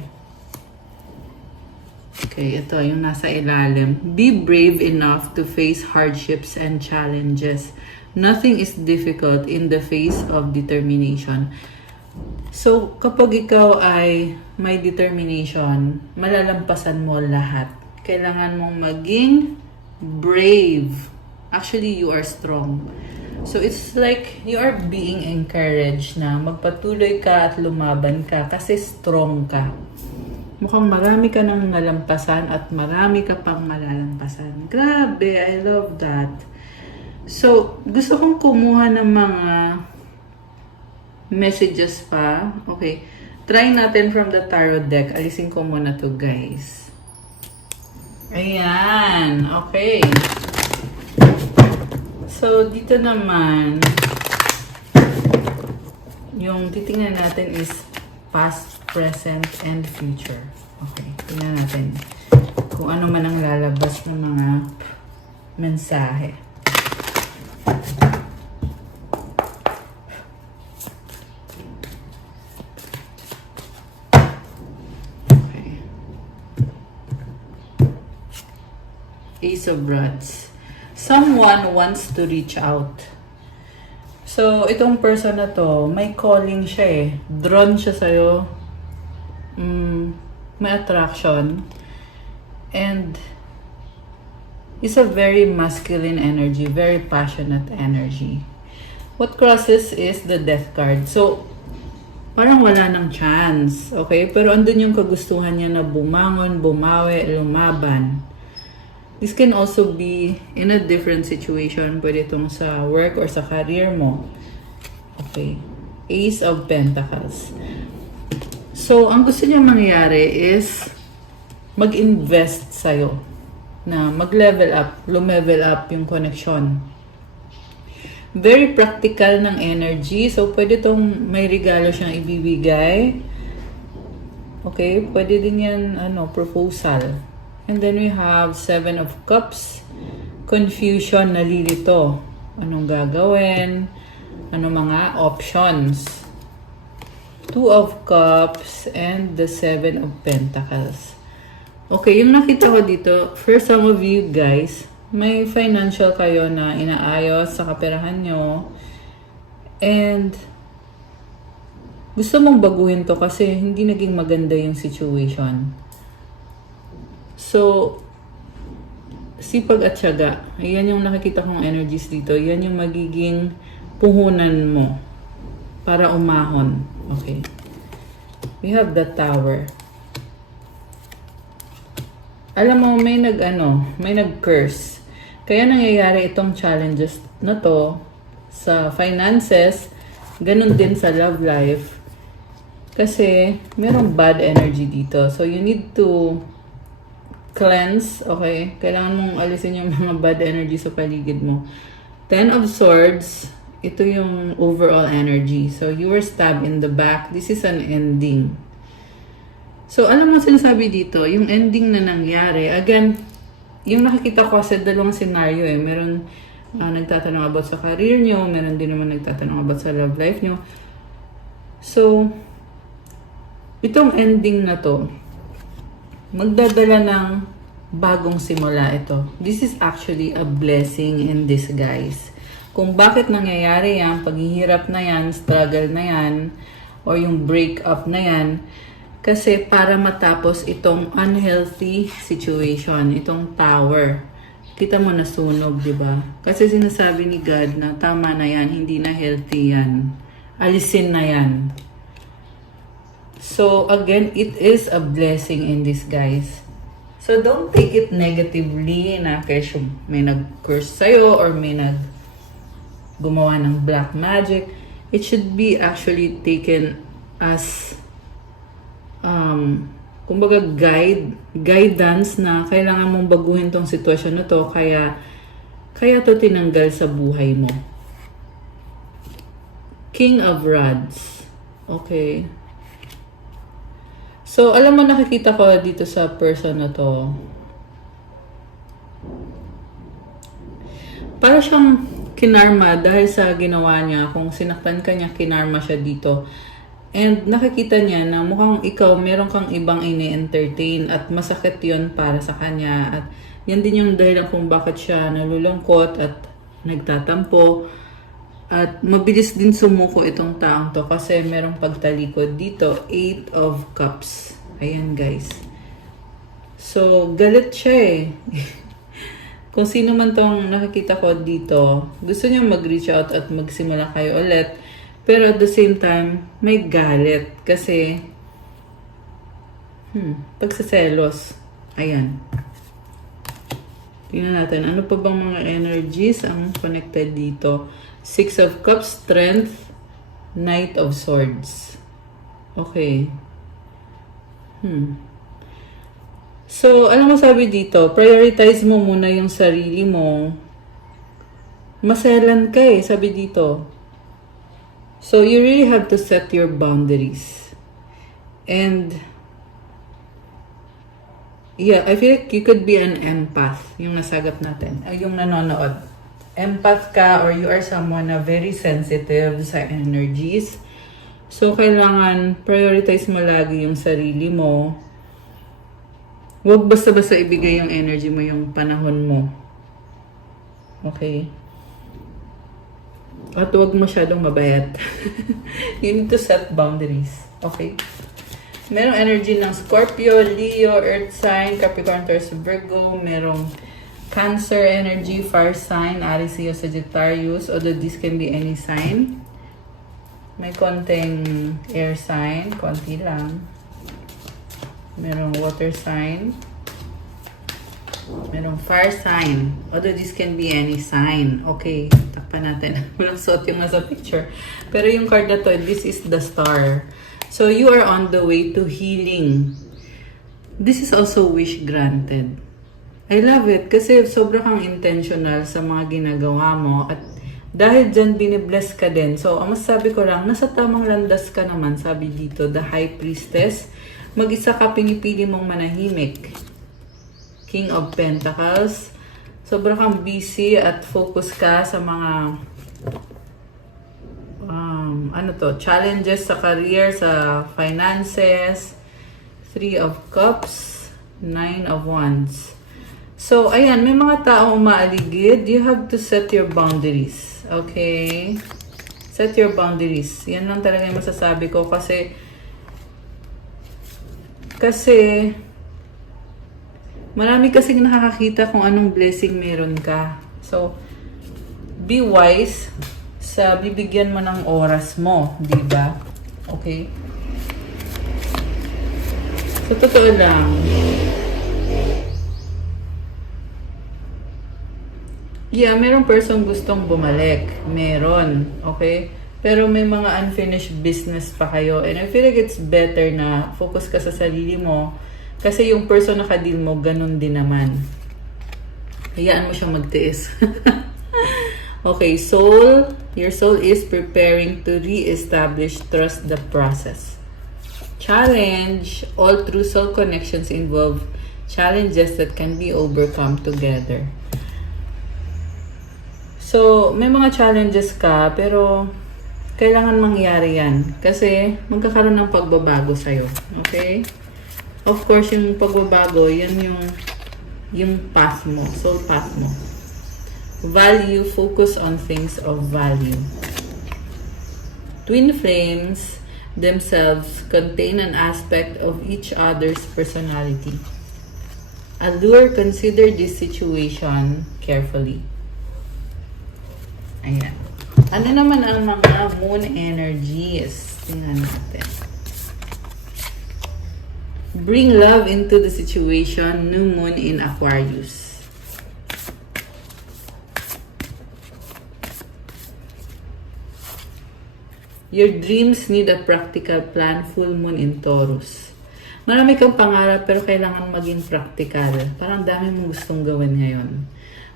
Okay, ito yung nasa ilalim. Be brave enough to face hardships and challenges. Nothing is difficult in the face of determination. So, kapag ikaw ay may determination, malalampasan mo lahat. Kailangan mong maging brave. Actually, you are strong. So, it's like you are being encouraged na magpatuloy ka at lumaban ka kasi strong ka. Mukhang marami ka nang nalampasan at marami ka pang malalampasan. Grabe, I love that. So, gusto kong kumuha ng mga messages pa. Okay. Try natin from the tarot deck. Alisin ko muna to, guys. Ayan. Okay. So, dito naman, yung titingnan natin is past, present, and future. Okay, tingnan natin kung ano man ang lalabas ng mga mensahe. Okay. Ace of Rods. Someone wants to reach out. So, itong person na to, may calling siya eh. Drawn siya sa'yo. May attraction. And, it's a very masculine energy, very passionate energy. What crosses is the Death card. So, parang wala nang chance. Okay? Pero andun yung kagustuhan niya na bumangon, bumawi, lumaban. This can also be in a different situation. Pwede itong sa work or sa career mo. Okay. Ace of Pentacles. So, ang gusto niya mangyari is mag-invest sa'yo. Na mag-level up, lumevel up yung connection. Very practical ng energy. So, pwede itong may regalo siyang ibibigay. Okay. Pwede din yan, proposal. And then we have 7 of Cups, confusion, nalilito. Anong gagawin? Ano mga options? Two of Cups and the Seven of Pentacles. Okay, yung nakita ko dito, for some of you guys, may financial kayo na inaayos sa kaperahan nyo. And gusto mong baguhin to kasi hindi naging maganda yung situation. So, sipag at tiyaga. Ayan yung nakikita kong energies dito. Yan yung magiging puhunan mo para umahon. Okay. We have the Tower. Alam mo, may nag-curse. Kaya nangyayari itong challenges na to sa finances, ganun din sa love life. Kasi merong bad energy dito. So, you need to cleanse, okay? Kailangan mong alisin yung mga bad energy sa paligid mo. Ten of Swords, ito yung overall energy. So, you were stabbed in the back. This is an ending. So, alam mo sinasabi dito, yung ending na nangyari, again, yung nakikita ko sa dalawang scenario meron nagtatanong about sa career nyo, meron din naman nagtatanong about sa love life nyo. So, itong ending na to, magdadala ng bagong simula ito. This is actually a blessing in disguise. Kung bakit nangyayari yan, paghihirap na yan, struggle na yan, or yung breakup na yan, kasi para matapos itong unhealthy situation, itong Tower. Kita mo nasunog, di ba? Kasi sinasabi ni God na tama na yan, hindi na healthy yan. Alisin na yan. So, again, it is a blessing in disguise. So, don't take it negatively na kesyo may nag-curse sa'yo or may gumawa ng black magic. It should be actually taken as kumbaga guidance na kailangan mong baguhin tong sitwasyon na to, kaya to tinanggal sa buhay mo. King of Rods. Okay. So, alam mo, nakikita ko dito sa person na to, para siyang kinarma dahil sa ginawa niya. Kung sinaktan ka niya, kinarma siya dito. And nakikita niya na mukhang ikaw, meron kang ibang ini-entertain at masakit yon para sa kanya. At yan din yung dahilan kung bakit siya nalulungkot at nagtatampo. At mabilis din sumuko itong taong to kasi merong pagtalikod dito. 8 of Cups. Ayan guys. So, galit siya Kung sino man tong nakikita ko dito, gusto niya mag-reach out at magsimula kayo ulit. Pero at the same time, may galit. Kasi, pagsaselos. Ayan. Tingnan natin, ano pa bang mga energies ang connected dito? 6 of Cups, Strength, Knight of Swords. Okay. So, alam mo sabi dito, prioritize mo muna yung sarili mo. Maselan ka sabi dito. So, you really have to set your boundaries. And, yeah, I feel like you could be an empath, yung nasagap natin, yung nanonood. Empath ka or you are someone na very sensitive sa energies. So, kailangan prioritize mo lagi yung sarili mo. Huwag basta-basta ibigay yung energy mo, yung panahon mo. Okay? At huwag masyadong mabayat. You need to set boundaries. Okay? Merong energy ng Scorpio, Leo, Earth sign, Capricorn, Taurus, Virgo. Merong Cancer energy, fire sign, Aries, Leo, Sagittarius, although this can be any sign. May konting air sign, konti lang. Merong water sign. Merong fire sign, although this can be any sign. Okay, takpan natin. Walang suot yung nasa picture. Pero yung card na to, this is the Star. So you are on the way to healing. This is also wish granted. I love it kasi sobra kang intentional sa mga ginagawa mo at dahil dyan binibless ka din. So, ang masasabi ko lang, nasa tamang landas ka naman, sabi dito, the High Priestess. Mag-isa ka, pinipili mong manahimik. King of Pentacles. Sobrang kang busy at focus ka sa mga challenges sa career, sa finances. 3 of Cups, 9 of Wands. So, ayan, may mga taong umaaligid. You have to set your boundaries. Okay? Set your boundaries. Yan lang talaga yung masasabi ko kasi marami kasing nakakakita kung anong blessing meron ka. So, be wise sa bibigyan mo ng oras mo, di ba? Okay? So, totoo lang. Yeah, merong person gustong bumalik. Meron. Okay? Pero may mga unfinished business pa kayo. And I feel like it's better na focus ka sa sarili mo. Kasi yung person na ka-deal mo, ganun din naman. Hayaan mo siyang magtiis. Okay, soul. Your soul is preparing to re-establish trust the process. Challenge. All true soul connections involve challenges that can be overcome together. So, may mga challenges ka, pero kailangan mangyari yan. Kasi magkakaroon ng pagbabago sa'yo. Okay? Of course, yung pagbabago, yan yung path mo. Soul path mo. Value, focus on things of value. Twin flames themselves contain an aspect of each other's personality. Allure, consider this situation carefully. Ayan. Ano naman ang mga moon energies? Tingnan natin. Bring love into the situation. New moon in Aquarius. Your dreams need a practical plan. Full moon in Taurus. Marami kang pangarap pero kailangan maging practical. Parang dami mong gustong gawin ngayon.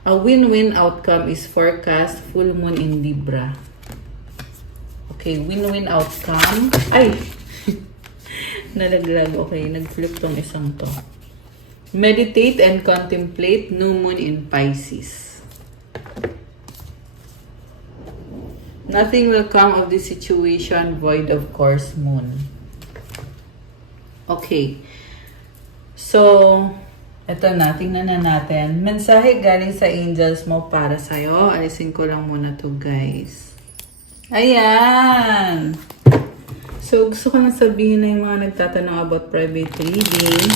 A win-win outcome is forecast. Full moon in Libra. Okay, win-win outcome. Ay! Nalaglag. Okay, nag-flip tong isang to. Meditate and contemplate. New moon in Pisces. Nothing will come of this situation void of course moon. Okay. So, eto na. Tingnan na natin. Mensahe galing sa angels mo para sa'yo. Alisin ko lang muna to, guys. Ayan! So, gusto ko na sabihin na yung mga nagtatanong about private reading.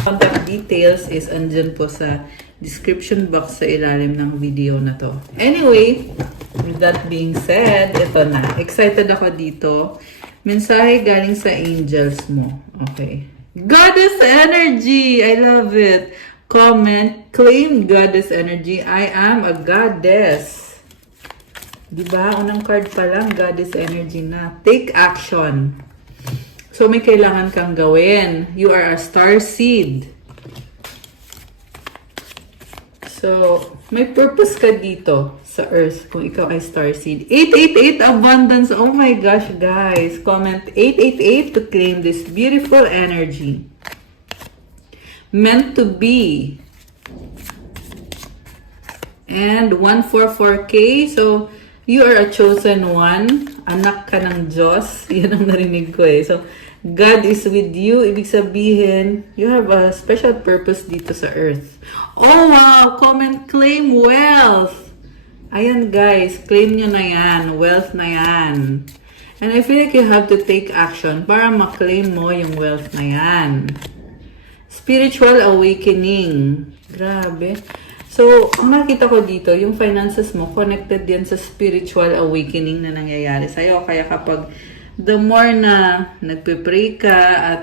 Contact details is andyan po sa description box sa ilalim ng video na to. Anyway, with that being said, ito na. Excited ako dito. Mensahe galing sa angels mo. Okay. Goddess energy! I love it. Comment, claim goddess energy. I am a goddess. Diba? Unang card pa lang, goddess energy na. Take action. So, may kailangan kang gawin. You are a star seed. So, may purpose ka dito sa earth kung ikaw ay star seed. 888 abundance. Oh my gosh, guys. Comment 888 to claim this beautiful energy. Meant to be. And 144K. So, you are a chosen one. Anak ka ng Diyos. Yan ang narinig ko eh. So, God is with you. Ibig sabihin, you have a special purpose dito sa earth. Oh, wow! Comment, claim wealth. Ayan, guys. Claim nyo na yan. Wealth na yan. And I feel like you have to take action para ma-claim mo yung wealth na yan. Spiritual awakening. Grabe. So, ang makikita ko dito, yung finances mo, connected yan sa spiritual awakening na nangyayari sa'yo. Kaya kapag the more na nagpe-pray ka at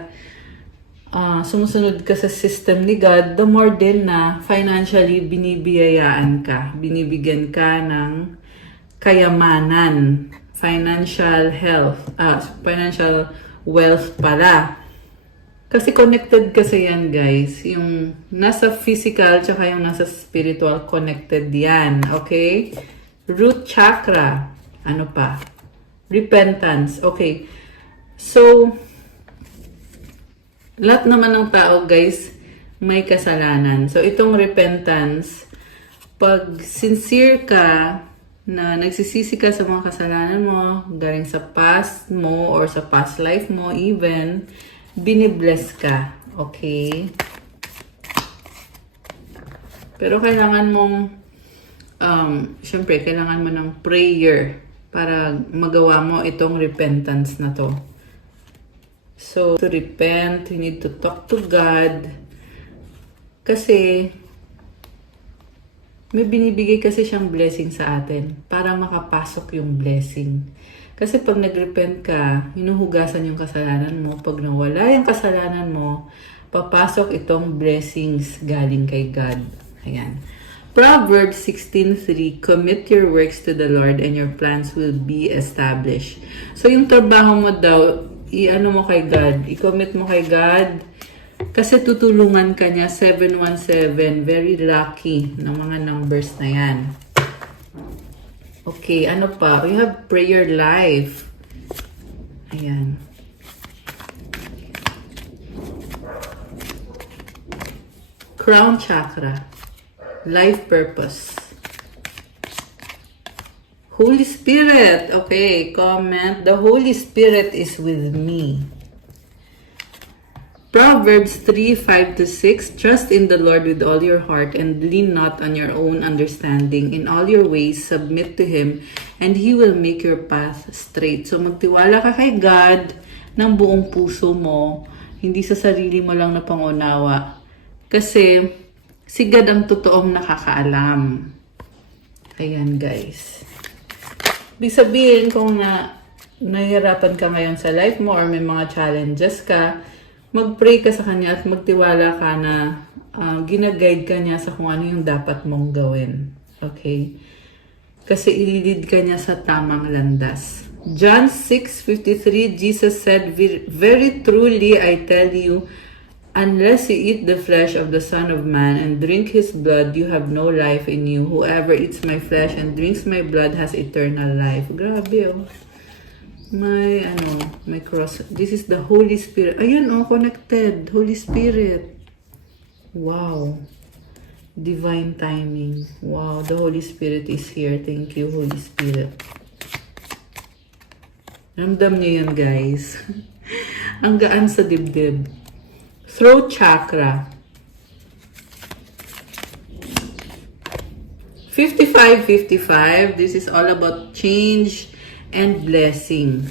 sumusunod ka sa system ni God, the more din na financially binibiyayaan ka. Binibigyan ka ng kayamanan, financial health, financial wealth pala. Kasi connected kasi yan, guys. Yung nasa physical tsaka yung nasa spiritual, connected yan. Okay? Root chakra. Ano pa? Repentance. Okay. So, lahat naman ng tao, guys, may kasalanan. So, itong repentance, pag sincere ka, na nagsisisi ka sa mga kasalanan mo, galing sa past mo or sa past life mo even, binibless ka. Okay? Pero kailangan mong, syempre, kailangan mo ng prayer para magawa mo itong repentance na to. So, to repent, you need to talk to God. Kasi, may binibigay kasi siyang blessing sa atin para makapasok yung blessing. Kasi pag nag-repent ka, hinuhugasan yung kasalanan mo. Pag nawala yung kasalanan mo, papasok itong blessings galing kay God. Ayan. Proverbs 16:3, commit your works to the Lord and your plans will be established. So yung trabaho mo daw, i-ano mo kay God, i-commit mo kay God, kasi tutulungan ka niya. 717, very lucky ng mga numbers na yan. Okay, ano pa? We have prayer life. Ayan. Crown chakra. Life purpose. Holy Spirit. Okay, comment. The Holy Spirit is with me. Proverbs 3:5-6, trust in the Lord with all your heart and lean not on your own understanding. In all your ways, submit to Him and He will make your path straight. So magtiwala ka kay God ng buong puso mo, hindi sa sarili mo lang na pangunawa. Kasi si God ang totoong nakakaalam. Ayan guys. Ibig sabihin kung nahihirapan ka ngayon sa life mo or may mga challenges ka, mag-pray ka sa Kanya at magtiwala ka na ginaguide ka niya sa kung ano yung dapat mong gawin. Okay? Kasi ililid ka niya sa tamang landas. John 6:53, Jesus said, very truly I tell you, unless you eat the flesh of the Son of Man and drink His blood, you have no life in you. Whoever eats my flesh and drinks my blood has eternal life. Grabe oh. May cross. This is the Holy Spirit. Ayan, connected. Holy Spirit. Wow. Divine timing. Wow, the Holy Spirit is here. Thank you, Holy Spirit. Ramdam niyo yun, guys. Ang gaan sa dibdib. Throat chakra. 55-55. This is all about change and blessing.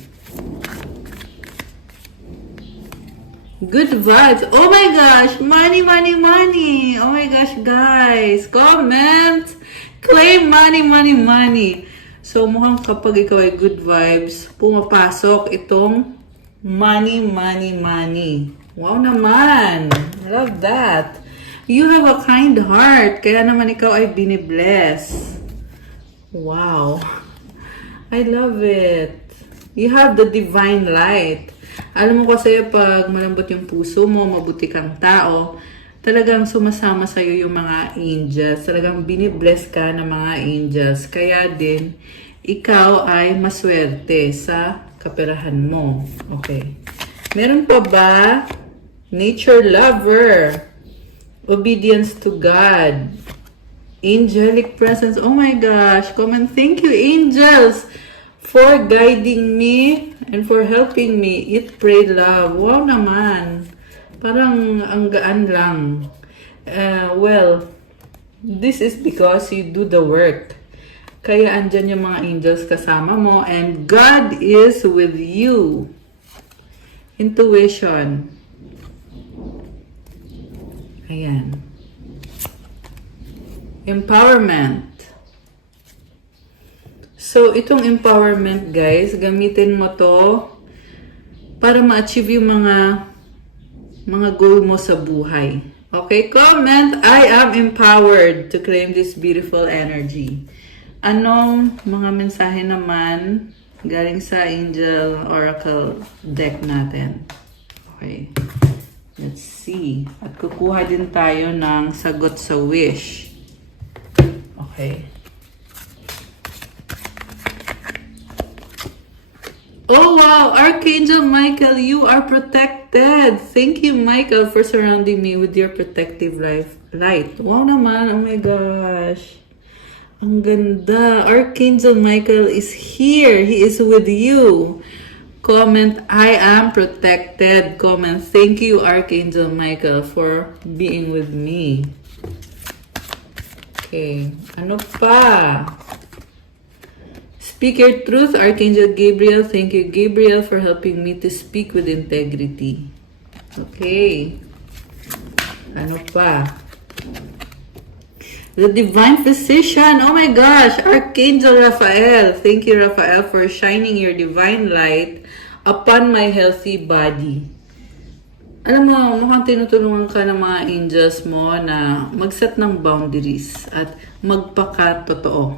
Good vibes. Oh my gosh, money, money, money. Oh my gosh, guys. Comment. Claim money, money, money. So mukhang kapag ikaw ay good vibes, pumapasok itong money, money, money. Wow naman. Love that. You have a kind heart. Kaya naman ikaw ay binibless. Wow. I love it. You have the divine light. Alam mo kasi pag malambot yung puso mo, mabuti kang tao, talagang sumasama sa'yo yung mga angels. Talagang binibless ka ng mga angels. Kaya din, ikaw ay maswerte sa kaperahan mo. Okay. Meron pa ba? Nature lover. Obedience to God. Angelic presence. Oh my gosh. Comment. Thank you, angels, for guiding me and for helping me eat, pray, love. Wow naman. Parang ang gaan lang. Well, this is because you do the work. Kaya andyan yung mga angels kasama mo and God is with you. Intuition. Ayan. Empowerment. So, itong empowerment, guys, gamitin mo to para ma-achieve yung mga goal mo sa buhay. Okay? Comment, I am empowered to claim this beautiful energy. Anong mga mensahe naman galing sa Angel Oracle deck natin? Okay. Let's see. At kukuha din tayo ng sagot sa wish. Okay. Oh wow! Archangel Michael, you are protected! Thank you, Michael, for surrounding me with your protective light. Wow naman! Oh my gosh! Ang ganda. Archangel Michael is here. He is with you. Comment, I am protected. Comment, thank you, Archangel Michael, for being with me. Okay. Ano pa? Speak your truth, Archangel Gabriel. Thank you, Gabriel, for helping me to speak with integrity. Okay. Ano pa? The Divine Physician. Oh my gosh. Archangel Raphael. Thank you, Raphael, for shining your divine light upon my healthy body. Alam mo, mukhang tinutulungan ka ng mga angels mo na mag-set ng boundaries at magpaka-totoo.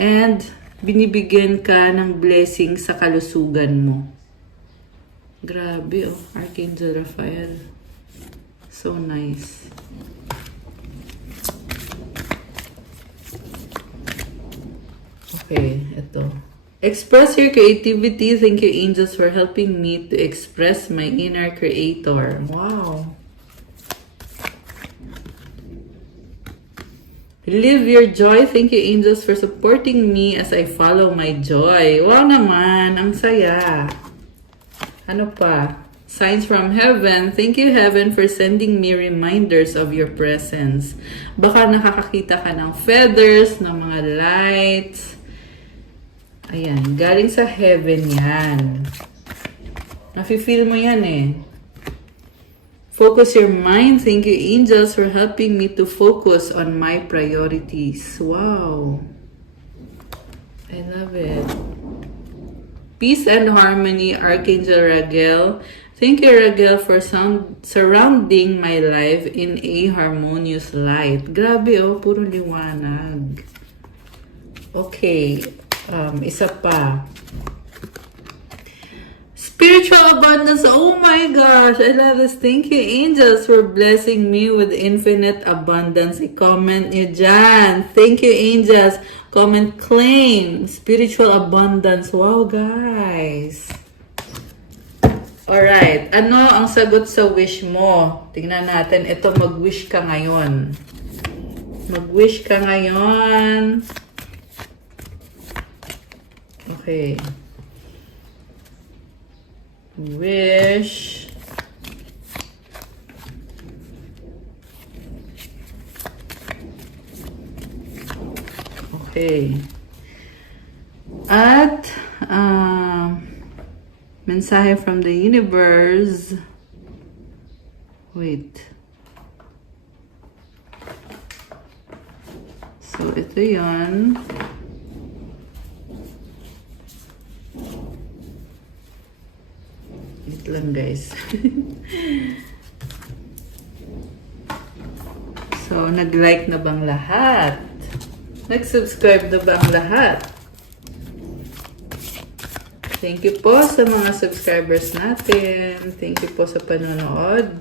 And binibigyan ka ng blessing sa kalusugan mo. Grabe, oh. Archangel Raphael. So nice. Okay, ito. Express your creativity. Thank you, angels, for helping me to express my inner creator. Wow. Live your joy. Thank you, angels, for supporting me as I follow my joy. Wow naman, ang saya. Ano pa? Signs from heaven. Thank you, heaven, for sending me reminders of your presence. Baka nakakakita ka ng feathers, ng mga lights. Ayan, galing sa heaven yan. Nafe-feel mo yan eh. Focus your mind. Thank you, angels, for helping me to focus on my priorities. Wow. I love it. Peace and harmony, Archangel Raguel. Thank you, Raguel, for surrounding my life in a harmonious light. Grabe oh, puro liwanag. Okay. Isa pa. Spiritual abundance. Oh my gosh. I love this. Thank you, angels, for blessing me with infinite abundance. I-comment nyo dyan. Thank you, angels. Comment, claim. Spiritual abundance. Wow, guys. Alright. Ano ang sagot sa wish mo? Tingnan natin. Ito, mag-wish ka ngayon. Mag-wish ka ngayon. Okay. Wish. Okay. At, mensahe from the universe. Wait. So, ito yan. Wait lang, guys. So, nag-like na bang lahat? Nag-subscribe na bang lahat? Thank you po sa mga subscribers natin. Thank you po sa panonood.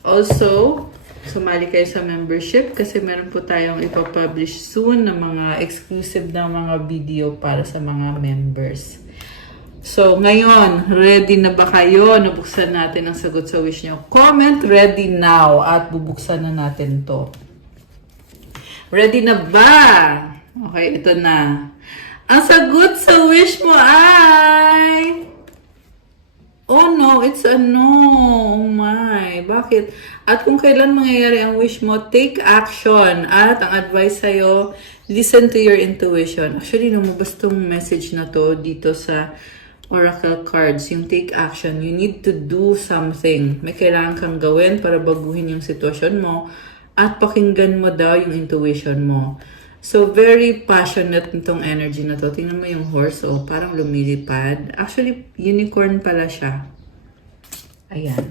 Also, sumali kayo sa membership kasi meron po tayong ipapublish soon na mga exclusive na mga video para sa mga members. So, ngayon, ready na ba kayo? Nabuksan natin ang sagot sa wish nyo. Comment ready now at bubuksan na natin to. Ready na ba? Okay, ito na. Ang sagot sa wish mo ay... Oh no, it's a no. Oh my, bakit? At kung kailan mangyayari ang wish mo, take action. At ang advice sa'yo, listen to your intuition. Actually, lumabas tong message na to dito sa Oracle cards, yung take action. You need to do something. May kailangan kang gawin para baguhin yung sitwasyon mo at pakinggan mo daw yung intuition mo. So, very passionate nitong energy na to. Tingnan mo yung horse, oh, parang lumilipad. Actually, unicorn pala siya. Ayan.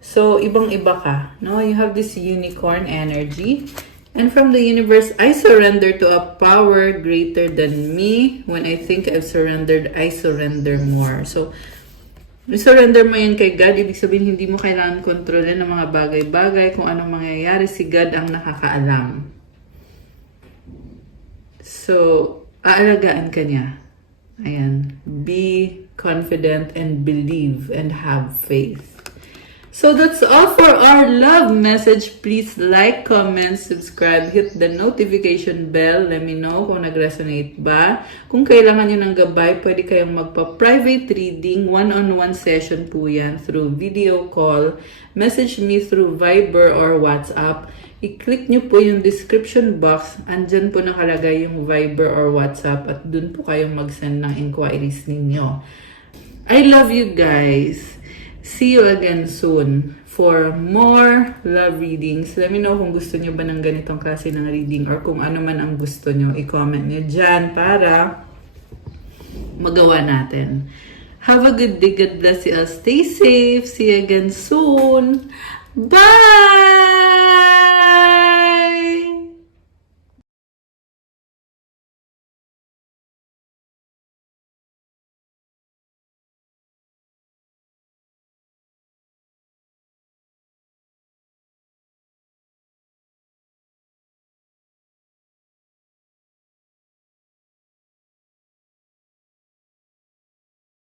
So, ibang-iba ka, no? You have this unicorn energy. And from the universe, I surrender to a power greater than me. When I think I've surrendered, I surrender more. So, surrender mo yan kay God. Ibig sabihin, hindi mo kailangan kontrolin ng mga bagay-bagay. Kung anong mangyayari, si God ang nakakaalam. So, aalagaan ka niya. Ayan. Be confident and believe and have faith. So that's all for our love message. Please like, comment, subscribe, hit the notification bell. Let me know kung nag-resonate ba. Kung kailangan nyo ng gabay, pwede kayong magpa-private reading. One-on-one session po yan through video call. Message me through Viber or WhatsApp. I-click nyo po yung description box. Andyan po nakalagay yung Viber or WhatsApp at dun po kayong mag-send ng inquiries ninyo. I love you guys. See you again soon for more love readings. Let me know kung gusto nyo ba ng ganitong klase ng reading or kung ano man ang gusto nyo. I-comment nyo dyan para magawa natin. Have a good day. God bless you all. Stay safe. See you again soon. Bye!